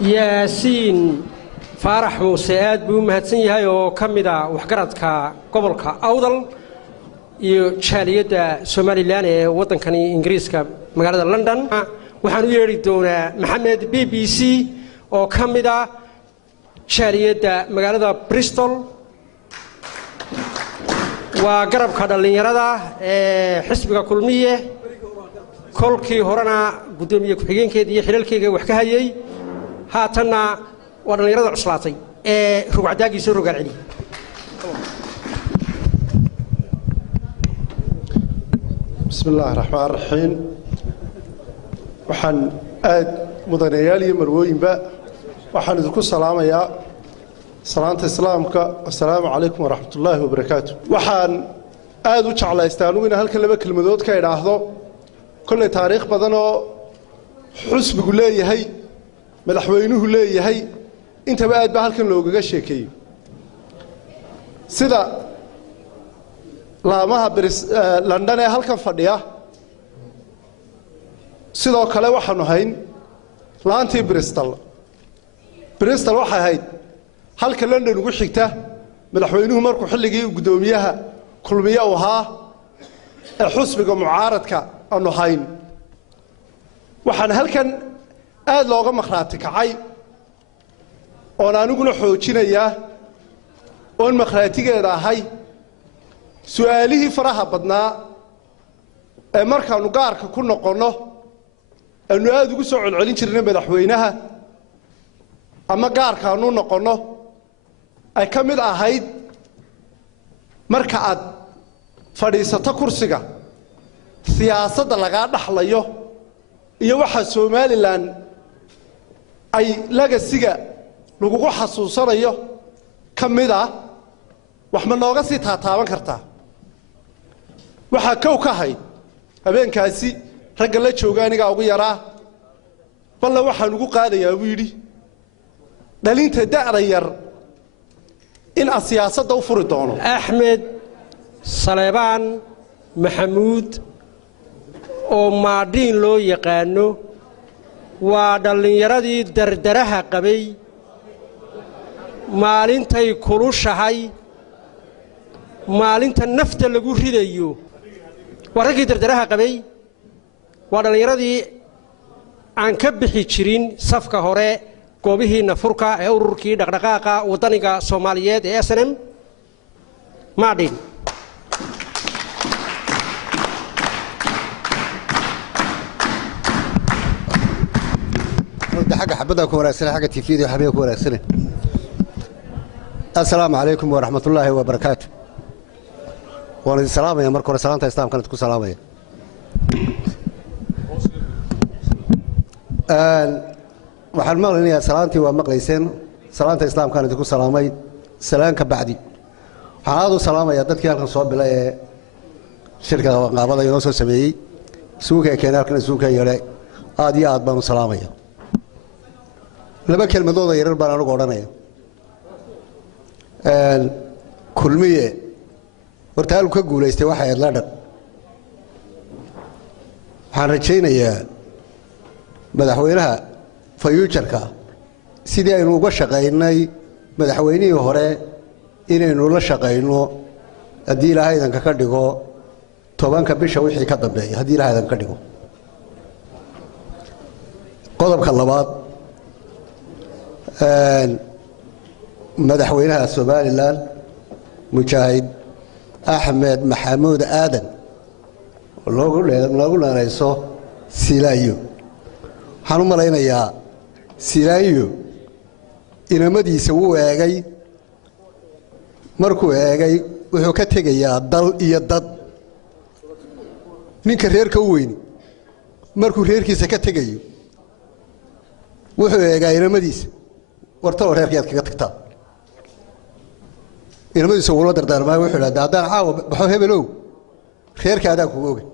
yaasiin faarax muuse aad buu mahadsan yahay oo ka mid ah waxgaradka gobolka Awdal iyo jaaliyadda Soomaaliland ee wadankani Ingiriiska magaalada London waxaan u yeeri doonaa Maxamed BBC oo ka mid ah jaaliyadda magaalada Bristol waa garabka dhallinyarada ee xisbiga kulmiye kolkii horena gudoomiye ku-xigeenkeeda iyo xilalkeyga wax ka hayay haatanna waa dhallinyarada cuslaatay ee rugcadaagiisa rogaal celi بسم الله الرحمن الرحيم waxaan aad mudanayaal iyo marwooyin ba waxaan idinku salaamayaa salaanta islaamka assalaamu calaykum waraxmatullaahi wabarakaatu waxaan aad u jeclaystaa anugu inaan halkan laba kelmadood ka idhaahdo kolley taariikh badan oo xusbigu leeyahay madaxweynuhu leeyahay intaba aad baa halkan loogaga sheekeeyey sida laamaha london ee halkan fadhiya sidoo kale waxaanu hayn laantii bristol waxay ahayd halka london ugu xigta madaxweynuhu markuu xilligii gudoomiyaha kulmiye u ahaa ee xusbiga mucaaradka aanu hayn waxaan halkan aad looga makhraati kacay oon aniguna xoojinayaa oon makhraatigeeda ahay su'aalihii faraha badnaa ee markaannu gaarka ku noqonno aanu aad ugu soo celcelin jirnay madaxweynaha ama gaarkaannu noqonno ay ka mid ahayd marka aad fadhiisato kursiga siyaasadda lagaa dhaxlayo iyo waxa somalilan ay lagasiga lagugu xasuusanayo ka mid ah wax ma nooga sii taataaban kartaa waxaa kow ka hayd habeenkaasi ragga la jooga anigaa ugu yaraa balle waxaan ugu qaadayaa buu yidhi dhalinta da'da yar in aad siyaasadda u furi doono axmed saleebaan maxamuud oo maadhiin loo yaqaano waa dhallinyaradii dardaraha qabay maalintay kulushahay maalinta nafta lagu ridayo waa raggii dardaraha qabay waa dhallinyaradii aan ka bixi jirin safka hore goobihii nafurka ee ururkii dhaqdhaqaaqa waddaniga soomaaliyeed ee snm maadhin حاجة حبتها كوراسلة حاجة تفيدي وحبيبة كوراسلة السلام عليكم ورحمة الله وبركاته وانا السلام يا مركور سلامة الإسلام كانت تكون سلامة waxaan maqlaynaa salaantii waa maqlayseen salaanta islaam kana ku salaamay salaanka bacdi waxaan aad u salaamayaa dadkii halkan soo bilay ee shirkada qaabada inoo soo sameeyey suuqa keenay halkan suuqa yare aad iyo aad baan u salaamayaa laba kelmadood oo yarar baan anigu odhanaya kulmiye horta halku ka guulaystay waxa ay London waxaan rajaynayaa madaxweynaha fayuujarka sidii aynu uga shaqaynay madaxweynihii hore inaynu la shaqayno haddii ilaahay idanka ka dhigo 10ka bisha wixii ka dambeeya haddii ilaahay idanka ka dhigo qodobka labaad madaxweynaha Somaliland mujaahid Axmed Maxamuud Aadan loogu naanayso Silaayo waxaan u malaynayaa Silaayo inamadiisa wuu eegay markuu eegay wuxuu ka tegayaa dal iyo dad ninka reerka u weyn markuu reerkiisa ka tegayo wuxuu eegaa inamadiisa warta reerkiyaad kaga tagtaa inamadiisa wuu la dardaarmaa wuxuu yidhahdaa haddaan caawa baxo hebelow reerka adaa kugu oga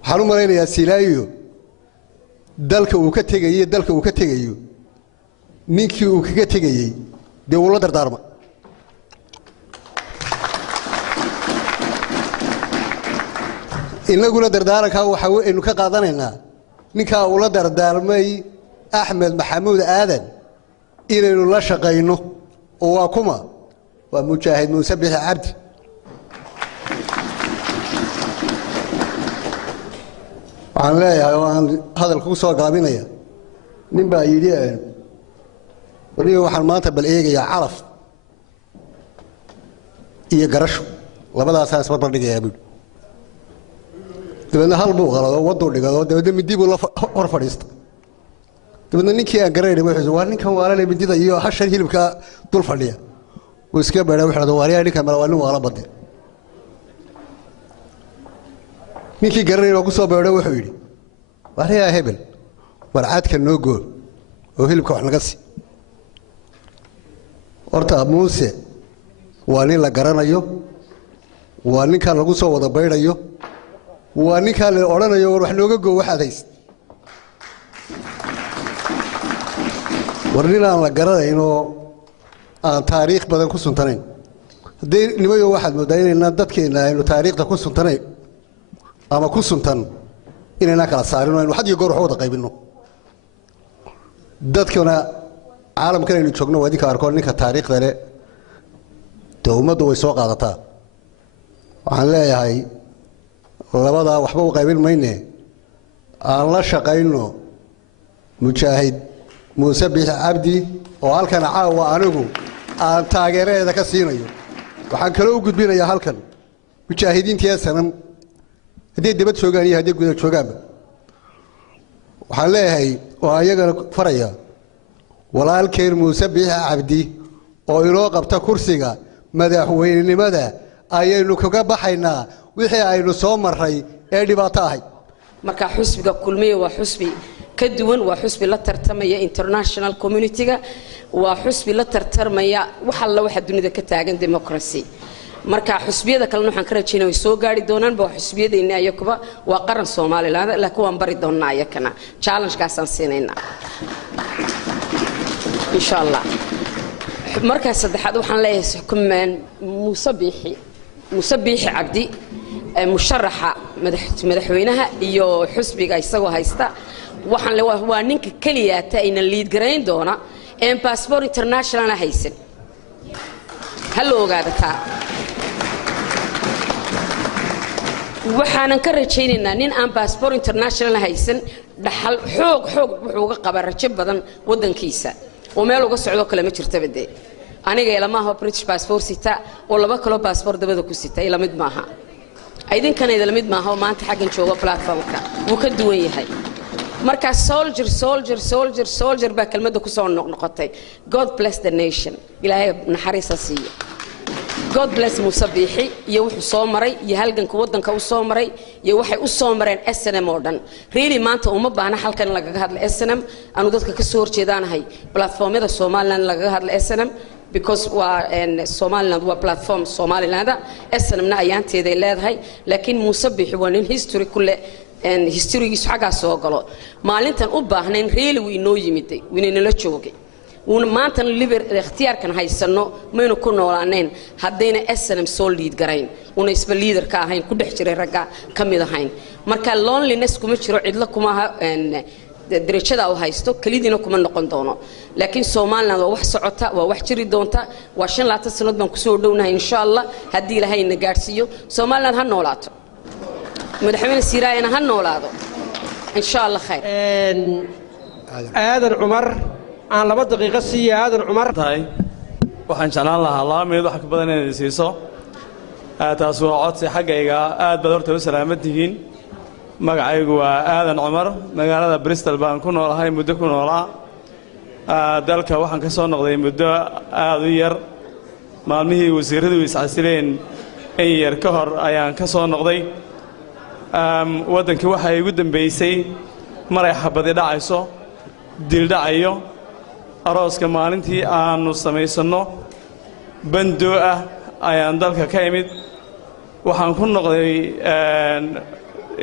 waxaan u malaynayaa Silaayo dalka uu ka tegayo ninkii uu kaga tegayay dee wuu la dardaarma inaguna dardaarankaa waxaynu ka qaadanaynaa ninkaa uu la dardaarmay Axmed Maxamuud Aadan inaynu la shaqayno oo waa kuma waa mujaahid Muuse Bixi Cabdi waxaan leeyahay oo aan hadalka ku soo gaabinaya nin baa yidhi waliba waxaan maanta bal eegayaa calaf iyo garasho labadaasaa isbarbar dhigayaa buuli dabeedna hal buu qalado wadduu dhigado dabeedna midi buu la hor fadhiista dabeedna ninkii aan garanayna wuxuu waa ninkan waalale midida iyo hashan hilibka dul fadhiya uu iska beedhaa wuxuu dhahdaa waariyaa ninkan mala waa nin waala badde ninkii garanayna ku soo beedho wuxuu yidhi waariyaa hebel warcaadka noo gool oo hilibka wax naga sii horta muuse waa nin la garanayo waa ninkaan lagu soo wada baydhayo waa ninkaan la odhanayo war wax nooga goo waxaad hayst war nin aan la garanaynoo aan taariikh badan ku suntanayn haddii nimayo waxaad mooddaa inaynaan dadkeenna aynu taariikhda ku suntanayn ama ku suntan inaynaan kala saarinoo aynu had iyo goor wax wada qaybinno dadkana caalamkan aynu joogno waa idinka arkoon ninka taariikhda leh dee ummaddu way soo qaadataa waxaan leeyahay labadaa waxba u qaybin mayne aan la shaqayno mujaahid muuse biixi cabdi oo halkan caawa anigu aan taageeradeeda ka siinayo waxaan kaloo u gudbinayaa halkan mujaahidiintii sanam hadday dibad joogaan iyo hadday guda joogaanba waxaan leeyahay oo ayagana faraya walaalkeen muuse biixi cabdi oo inoo qabta kursiga madaxweynenimada ayaynu kaga baxaynaa wixii aynu soo marray ee dhibaato ahayd marka xusbiga kulmiye waa xusbi ka duwan waa xusbi la tartamaya international community-ga waa xusbi la tartamaya wax alla waxa dunida ka taagan democracy marka xusbiyada kale waxaan ka rajaynaa way soo gaari doonaan ba xusbiyadeena ayakuba waa qaran Soomaaliland laakiin waan bari doonaa ayakana challenge kaasaan siinayna insha Allah marka saddexaad waxaan leeyahay xukumaan Muuse Biixi Cabdi musharaxa madaxweynaha iyo xusbiga isagoo haysta waxaan leeyahay waa ninka kaliya taayna lead gareyn doona in passport international haysan hal ogaada taa waxaan ka rajaynaynaa nin aan passport international haysan dhaxal xoog wuxuu uga qaba rajo badan wadankiisa oo meel uga socdo kale ma jirto bade aniga ilamaha British passport sita oo laba kale passport dabada ku sita ila mid maaha aydinkana ila mid maaha oo maanta xagan jooga platformka wuu ka duwan yahay marka soldier ba kelmadda ku soo noqotay God bless the nation ilaahay naxariisa siiyo God bless Muuse Biixi iyo wuxuu soo maray iyo halganka wadanka uu soo maray iyo waxay u soo mareen SNM oo dhan really maanta uma baahna halkan laga hadlo SNM aanu dadka ka soo horjeedanahay platformyada Soomaaliland laga hadlo SNM because Somaliland waa platform Somaliland SNM na ayaanteeda leedahay laakiin Muuse Biixi waa nin history kule historygiisu xagaa soo galo maalintan u baahnayn really uu inoo yimiday winina la joogay maanta liber ikhtiyaarkan haysano maynu ku noolaaneen hadayna SNM soo lead garayn una isba leader ka ahayn ku dhex jiray ragga kamid ahayn marka loneliness kuma jiro cidla kuma darajada uu haysto kaliidina kuma noqon doono laakiin Soomaaliland waa wax socota waa wax jiri doonta waa 5 sanadood baan ku soo dhownahay insha Allah hadii Ilaahay na gaarsiiyo Soomaaliland ha noolaato madaxweyne Siiraayana ha noolaado insha Allah khayr aadan Umar aan 2 daqiiqo siiyo aadan Umar tahay waxaan jeclaan lahaa 2 minute wax ka badan inay siiso taas waa codsi xaggayga aad baad horta u salaamadtihiin magacaygu waa aadan Umar magaalada Bristol baan ku noolahay muddo ku noolaa dalka waxaan ka soo noqday muddo aad u yar maalmihii wasiiradu iscasileen in yar ka hor ayaan ka soo noqday wadankii waxa igu dambeysay maray xabadi dhacayso dil dhacayo arooska maalintii aanu samaysano bando ah ayaan dalka ka imid waxaan ku noqday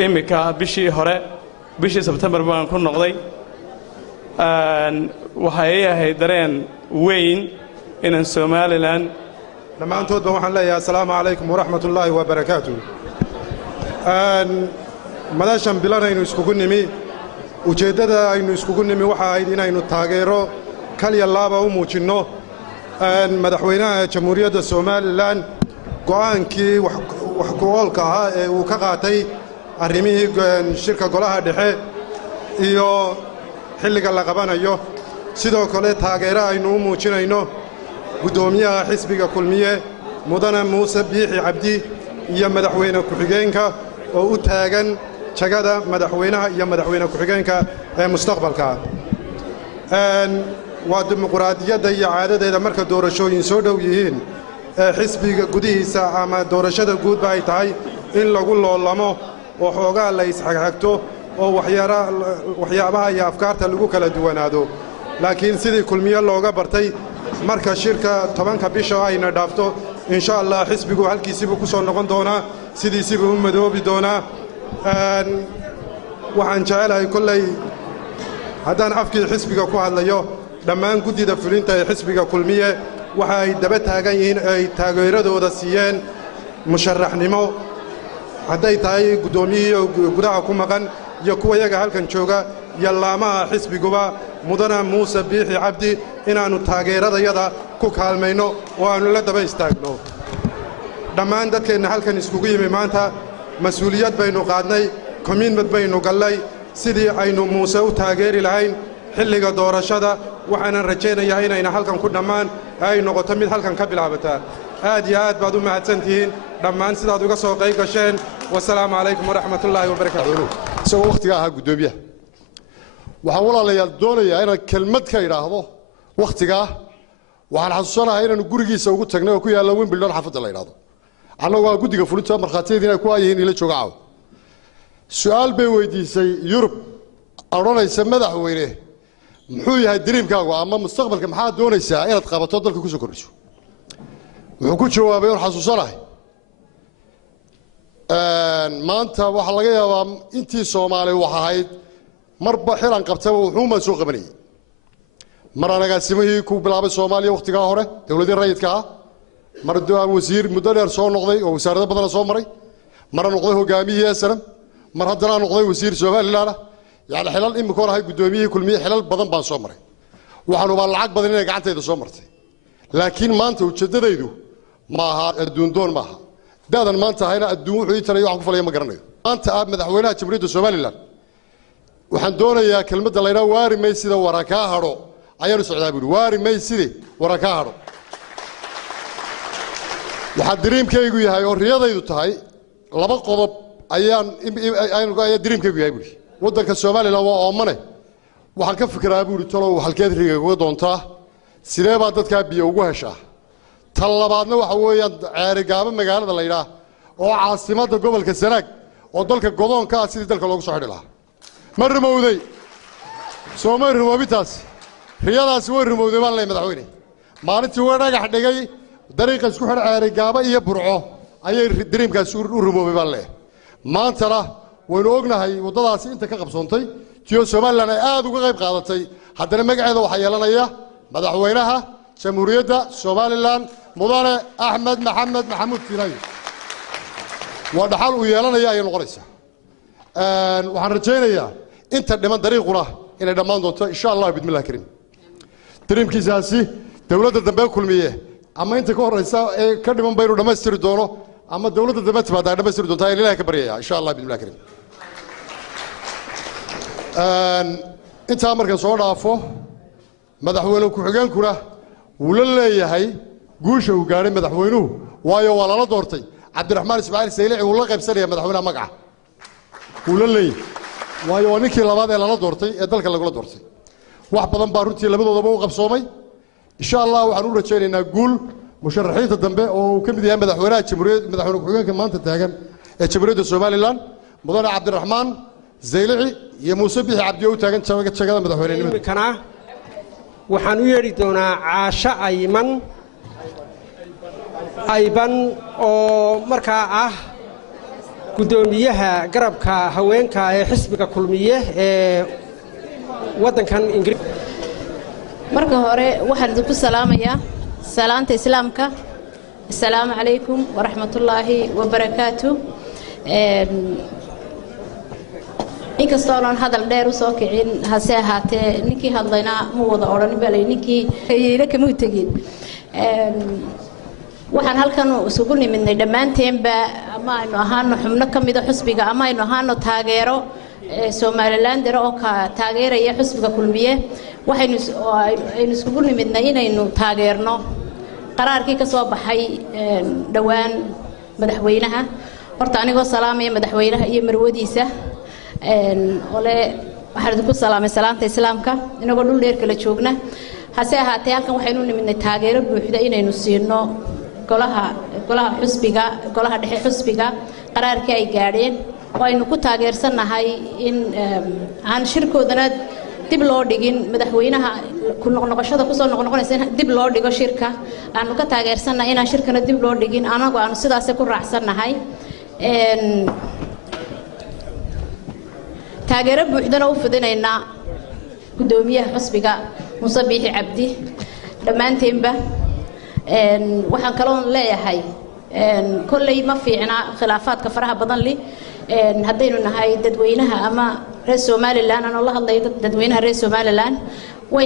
imika bishii September baan ku noqday waxay ahayd dareen weyn in Somaliland dhammaantoodba waxaan leeyahay assalaamu calaykum waraxmatullaahi wabarakaatuh madashan bilanaynu iskugu nimi ujeeddada aynu iskugu nimi waxa ahayd inaynu taageero kaliya laaba u muujinno madaxweynaha jamhuuriyadda Somaliland go'aankii wax ku oolka ahaa ee uu ka qaatay arrimihii shirka golaha dhexe iyo xilliga la qabanayo sidoo kale taageero aynu u muujinayno guddoomiyaha xisbiga kulmiye mudane muuse biixi cabdi iyo madaxweyne ku-xigeenka oo u taagan jagada madaxweynaha iyo madaxweyne ku-xigeenka ee mustaqbalka waa dimuqraadiyadda iyo caadadeeda marka doorashooyin soo dhow yihiin ee xisbiga gudihiisa ama doorashada guudba ay tahay in lagu loolamo oo xoogaa la isxagxagto oo waxyaabaha iyo afkaarta lagu kala duwanaado laakiin sidii kulmiye looga bartay marka shirka 10ka bisha ayna dhaafto insha Allah xisbigu halkiisiibu ku soo noqon doonaa sidiisiibu u madoobi doonaa waxaan jecelahay kullay haddaan afkii xisbiga ku hadlayo dhammaan guddida fulinta ee xisbiga kulmiye waxa ay daba taagan yihiin ay taageeradooda siiyeen musharaxnimo hadday tahay guddoomiyihii gudaha ku maqan iyo kuwa yaga halkan jooga iyo laamaha xisbiguba mudane muuse biixi cabdi inaannu taageeradayada ku kaalmayno oo aannu la daba istaagno dhammaan dadkeenna halkan iskugu yimi maanta mas-uuliyad baynu qaadnay commitment baynu gallay sidii aynu muuse u taageeri lahayn xilliga doorashada waxaanan rajaynayaa inayna halkan ku dhammaan ay noqoto mid halkan ka bilaabataa aad iyo aad baad u mahadsantihiin dhammaan sidaad uga soo qayb gasheen wasalaamu calaykum waraxmatullaahi wabarakaatuh isagoo wakhtiga ahaa guddoomiyaha waxaan walaalayaal doonayaa inaan kelmad ka idhaahdo wakhtigaa waxaan xasuusanahay inaannu gurigiisa ugu tagnay oo ku yaalla wimbildon xaafadda la idhaahdo annagoo aan guddiga fulinta markhaatiyaedii inay ku aayihiin ila jooga caawa su'aal bay weydiisay yurub odhanaysa madaxweyne muxuu yahay dariimkaagu ama mustaqbalka maxaad doonaysaa inaad qabato dalka ku soo kordhiso wuxuu ku jawaabay oon xasuusanahay maanta waxaa laga yaabaa intii soomaali wax ahayd marba xilan qabtaba wuxuumaan soo qabanayay mar anagaasimihii ku bilaabay soomaaliya wakhtigaa hore dowladii rayidka ah mar aan wasiir muddo dheer soo noqday oo wasaarado badana soo maray mara noqday hogaamiyihii esanam mar haddana noqday wasiir somaliland ah yani xilal imikoon ahay guddoomiyihii kulmiye xilal badan baan soo maray waxaan ubaa lacag badan inay gacantayda soo martay laakiin maanta ujeeddadaydu ma aha adduun doon ma aha daadan maanta ahayna adduun wuxuu ii tarayo waxaan ku falaya ma garanayo maanta ah madaxweynaha jamhuuriyadda somaliland waxaan doonayaa kelmadda laydhaa waari maysida warakaa hadho ayaanu socdaa buuhi waari mayside warakaa hadho waxaa dariimkaygu yahay oo riyadaydu tahay laba qodob ayaa dariimkaygu yahay buuhi waddanka somaliland waa oomane waxaan ka fikiraa buuhi talow halkeed riga uga doontaa sidee baa dadkaa biyo ugu heshaa tan labaadna waxa weeyaan ceerigaabo magaalada la yidhaah oo caasimadda gobolka sanaag oo dalka godoonka ah sidii dalka loogu soo xidhi lahaa ma rumowday soo may rumoobintaas riyadaasi way rumowday baan leeyahay madaxweyne maalintii way dhagax dhigay dariiqa isku xidha ceerigaabo iyo burco ayay dariimkaasi u rumoobay baan leeyahay maantana waynu ognahay waddadaasi inta ka qabsoontay tiyo somaliland ay aad uga qayb qaadatay haddana magaceeda waxaa yeelanaya madaxweynaha jamhuuriyadda somaliland mudane axmed maxamed maxamuud fiinayo waa dhaxal uu yeelanaya ayay noqonaysaa waxaan rajaynayaa inta dhiman dariiquna inay dhammaan doonto insha allah bidmillahi kariim dariimkiisaasi dowladda dambe kulmiye ama inta ka horraysa ee ka dhiman baynu dhammaystiri doono ama dowladda dambe timaada ay dhammaystiri doontaa ayaan ilaahay ka baryayaa insha allah bidmillahi kariim intaa markan soo dhaafo madaxweyne ku-xigeenkuna wuu la leeyahay guusha uu gaadhay madaxweynuhu waayo waa lala doortay cabdiraxmaan ismaaciil saylici wuu la qaybsanaya madaxweynaha magaca wuu la leeyahay waayo waa ninkii labaad ee lala doortay ee dalka lagula doortay wax badan baa runtii labadoodaba u qabsoomay insha allah waxaan u rajaynaynaa guul musharaxiinta dambe oo uu ka mid yahay madaxweynaha jamhuuriyadda madaxweyne ku-xigeenka maanta taagan ee jamhuuriyadda somaliland mudane cabdiraxmaan zaylici iyo muuse bixi cabdi oo u taagan jagada madaxweynenimada waxaan u yeedhi doonaa caasho ayban oo markaa ah guddoomiyaha garabka haweenka ee xisbiga kulmiye ee waddankan ingiriis marka hore waxaan idinku salaamayaa salaanta islaamka assalaamu calaykum waraxmatullaahi wabarakaatu inkastoo aan hadal dheer u soo kicin hase ahaatee ninkii hadlayna ma wada odhanin baa lay ninkii ila kama tegin waxaan halkan isugu nimidnay dhammaanteenba ama aynu ahaano xubno ka mida xusbiga ama aynu ahaano taageero somalilander oo ka taageeraya xusbiga kulmiye waxaynu isugu nimidnay inaynu taageerno qaraarkii ka soo baxay dhawaan madaxweynaha horta anigoo salaamaya madaxweynaha iyo marwadiisa ole waxaan idinku salaamay salaanta islaamka inagoo dhul dheer kala joogna hase ahaatee halkan waxaynu nimidnay taageero buuxda inaynu siino golaha xusbiga golaha dhexe xusbiga qaraarkii ay gaadheen oo aynu ku taageersanahay in aan shirkoodana dib loo dhigin madaxweynaha ku noqnoqoshada ku soo noqnoqonaysa dib loo dhigo shirka aanu ka taageersanahay inaan shirkana dib loo dhigin anagu aanu sidaas ku raacsanahay taageero buuxdana u fidinaynaa gudoomiyaha xusbiga Muuse Biixi Cabdi dhammaanteynba waxaan kaloo leeyahay kolley ma fiicna khilaafaadka faraha badan li haddaynu nahay dadweynaha ama reer Somaliland aan la hadlay dadweynaha reer Somaliland way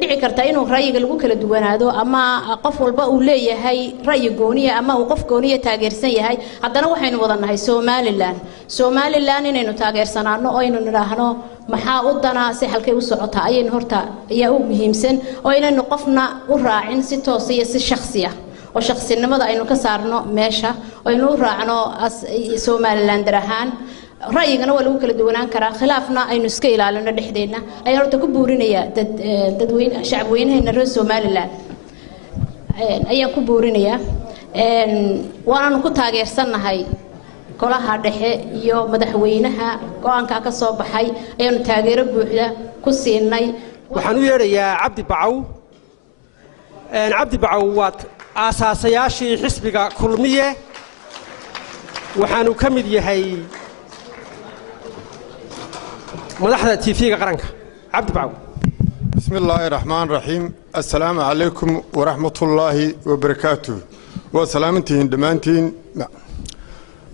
dhici kartaa inuu ra'yiga lagu kala duwanaado ama qof walba uu leeyahay ra'yi gooniya ama uu qof gooniya taageersan yahay haddana waxaynu wada nahay Somaliland inaynu taageersanaano oo aynu niraahno maxaa u danaa si halkay u socotaa ayaynu horta ayaa u muhiimsan oo inaynu qofna u raacin si toos iyo si shakhsi ah oo shakhsinimada aynu ka saarno meesha oo aynu u raacno Somaliland darahaan ra'yigana waa lagu kala duwanaan karaa khilaafna aynu iska ilaalino dhexdeena ayaan horta ku buurinaya dadweyne shacabweynaheena reer Somaliland ayaan ku buurinaya waanu ku taageersanahay golaha dhexe iyo madaxweynaha go'aanka ka soo baxay ayaan taageero buuxda ku siinay waxaan u yeerayaa Cabdi Bacaw waad aasaasayashii xisbiga kulmiye waxaanu ka mid yahay madaxda TV-ga qaranka Cabdi Bacaw bismillaahi raxmaani raxiim assalaamu calaykum waraxmatullaahi wabarakaatuh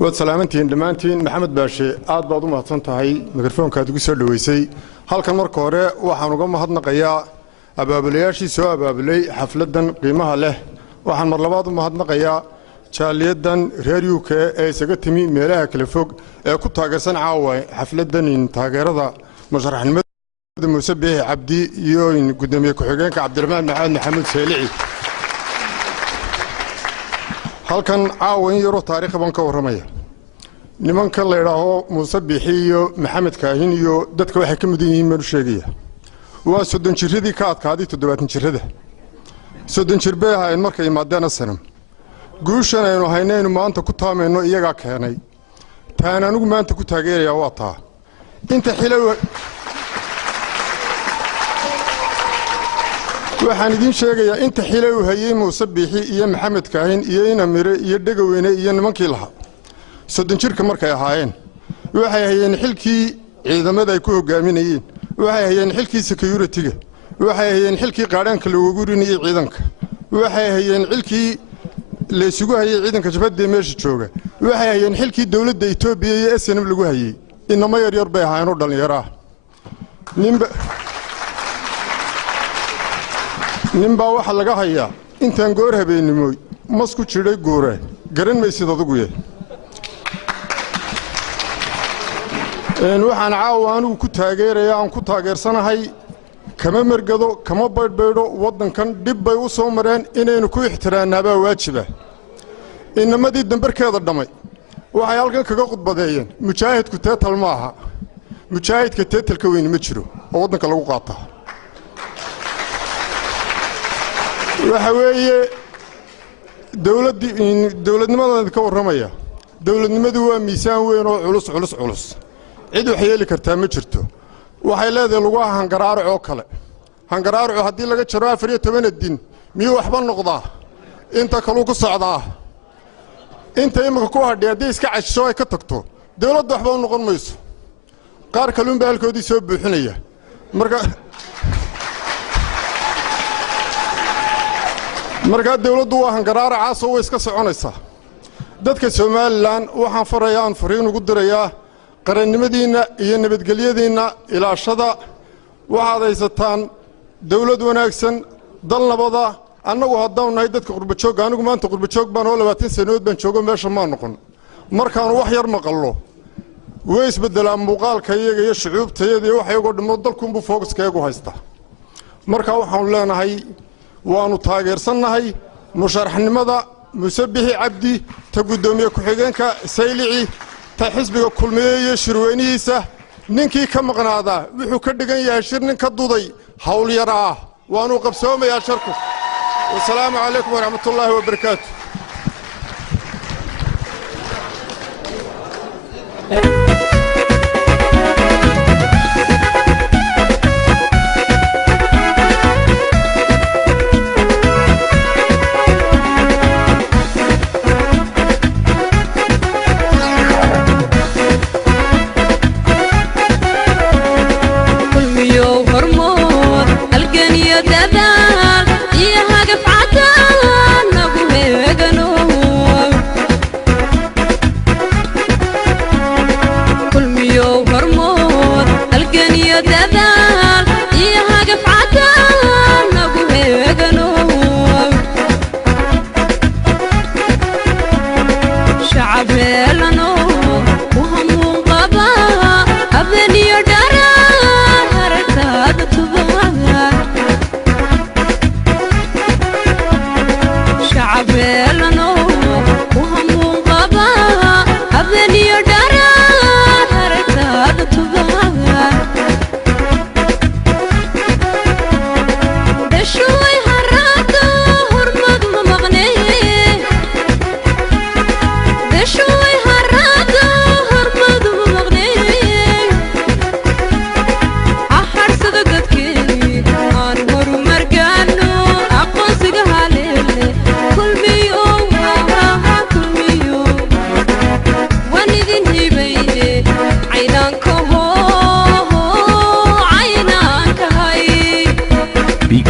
وسلامتين دمانتين محمد باشي aad baad u mahadsan tahay mikrofoonkaad ugu soo dhaweysay halkan marka hore waxaan uga mahadnaqayaa abaabulayaashii soo abaabulay xafladan qiimaha leh waxaan mar labaad u mahadnaqayaa jaaliyadan reer UK ee isaga timi meelaha kala fog ee ku taageersan caawa xafladan taageerada musharaxnimada Muuse Biixi Cabdi iyo gudoomiye ku-xigeenka Cabdiraxmaan Maxamed Seelici halkan caawan yaro taariikh ban ka waramaya nimanka la yiraahdo Muuse Biixi iyo Maxamed Kaahin iyo dadka waxay ka mudan yihiin meelu sheegaya waa 30 jiradii ka adkaaday 70 jirada 30 jir bay ahayn markay imaadeen sanam guushan aynu haynayno maanta ku taameeno iyaga keenay taan anigu maanta ku taageeraya waa taa inta xilay waxaan idin sheegayaa inta xilay uu hayay Muuse Biixi iyo Maxamed Kaahin iyo Inamire iyo Dhagaweyne iyo nimankii laha 30 jirka markay ahaayeen waxay hayeen xilkii ciidamada ay ku hogaaminayeen waxay hayeen xilkii security-ga waxay hayeen xilkii qaadhanka lagu gurinayay ciidanka waxay hayeen xilkii la isugu hayay ciidanka jabhadda meesha jooga waxay hayeen xilkii dawladda Itoobiya iyo SNM lagu hayay inama yar bay ahaayeen oo dhalinyaro ah ninba waxa laga hayaa intaan goor habeenimo masku jiray goore garan maysid adigu waxaan caawaan ku taageerayaa aan ku taageersanahay kama margado kama baydhbaydo wadankan dib bay u soo mareen inaynu ku ixtiraanaaba waajiba inamadii dambarkeeda dhamay waxay halkan kaga qudbadeeyeen mujaahidku teetal maaha mujaahidka teetalka weyn ma jiro oo wadanka lagu qaataa waxa weeye dawladnimada ka waramaya dawladnimadu waa miisaan weyn oo culus cid wax yeeli kartaa ma jirto waxay leedahay lagu hangaraaro oo kale hangaraaro hadii laga jaro 14 din miyuu waxba noqdaa inta kale ku socdaa inta imika ku hadhay hadii iska casho ay ka tagto dawladdu waxba u noqon mayso qaar kalun baa halkoodii soo buuxinaya marka dawladdu waa hangaraaro caasoo way iska soconaysaa dadka Somaliland waxaan farayaa fariin ugu dirayaa qarannimadiina iyo nabadgelyadiina ilaashada waxaad haysataan dawlad wanaagsan dal nabada annagu haddaan nahay dadka qurba joog anigu maanta qurba joog baan oo 20 sanadood baan joogo meesha ma noqon markaan wax yar maqallo way isbedelaan muuqaalka iyaga iyo shucuubtayada iyo waxay ugu dhimo dalkunbu focus-keegu haysta marka waxaan leenahay waanu taageersanahay musharaxnimada musabixi cabdi ta guddoomiye ku-xigeenka saylici ta xisbiga kulmiye iyo shirweynihiisa ninkii ka maqnaadaa wuxuu ka dhigan yahay shir nin ka duday hawl yara ah waanuu qabsoomayaa sharku wasalaamu calaykum waraxmatullaahi wabarakaatu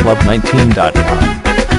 Club19.com